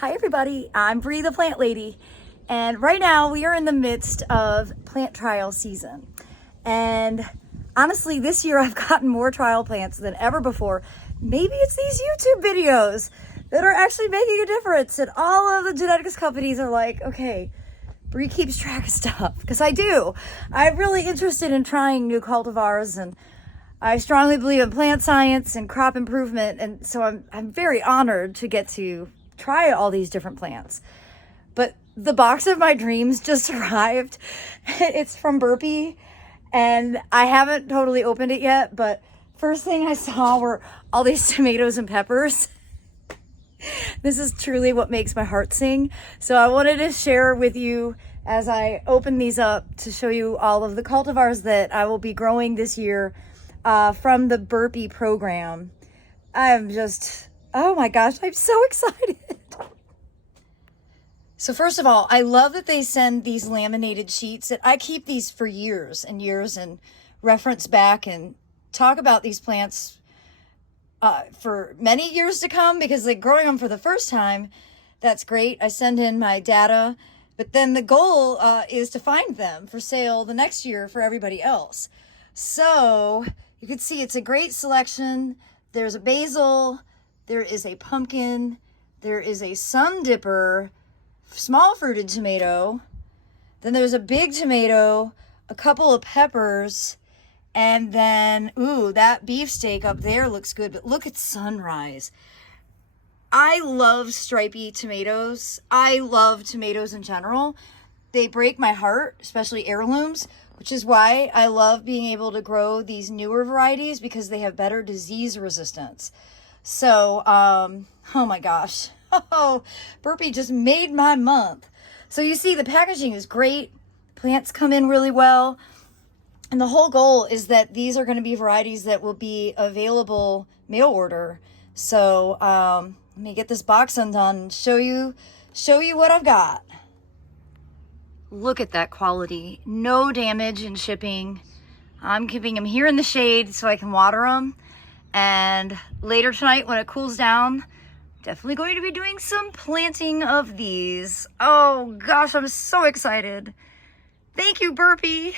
Hi everybody, I'm Bree the Plant Lady, and right now we are in the midst of plant trial season. And honestly, this year I've gotten more trial plants than ever before. Maybe it's these YouTube videos that are actually making a difference, and all of the genetics companies are like, okay, Bree keeps track of stuff, because I do. I'm really interested in trying new cultivars, and I strongly believe in plant science and crop improvement, and so I'm very honored to get to try all these different plants. But the box of my dreams just arrived. It's from Burpee, and I haven't totally opened it yet, but first thing I saw were all these tomatoes and peppers. This is truly what makes my heart sing. So I wanted to share with you as I open these up to show you all of the cultivars that I will be growing this year from the Burpee program. I'm just, oh my gosh, I'm so excited. So first of all, I love that they send these laminated sheets. That I keep these for years and years and reference back and talk about these plants for many years to come, because like growing them for the first time, that's great. I send in my data, but then the goal is to find them for sale the next year for everybody else. So you can see it's a great selection. There's a basil, there is a pumpkin, there is a sun dipper, small fruited tomato, then there's a big tomato, a couple of peppers, and then, ooh, that beefsteak up there looks good, but look at Sunrise. I love stripy tomatoes. I love tomatoes in general. They break my heart, especially heirlooms, which is why I love being able to grow these newer varieties, because they have better disease resistance. So, oh my gosh. Oh, Burpee just made my month. So you see the packaging is great. Plants come in really well. And the whole goal is that these are going to be varieties that will be available mail order. So let me get this box undone and show you what I've got. Look at that quality. No damage in shipping. I'm keeping them here in the shade so I can water them. And later tonight when it cools down, definitely going to be doing some planting of these. Oh gosh, I'm so excited. Thank you, Burpee.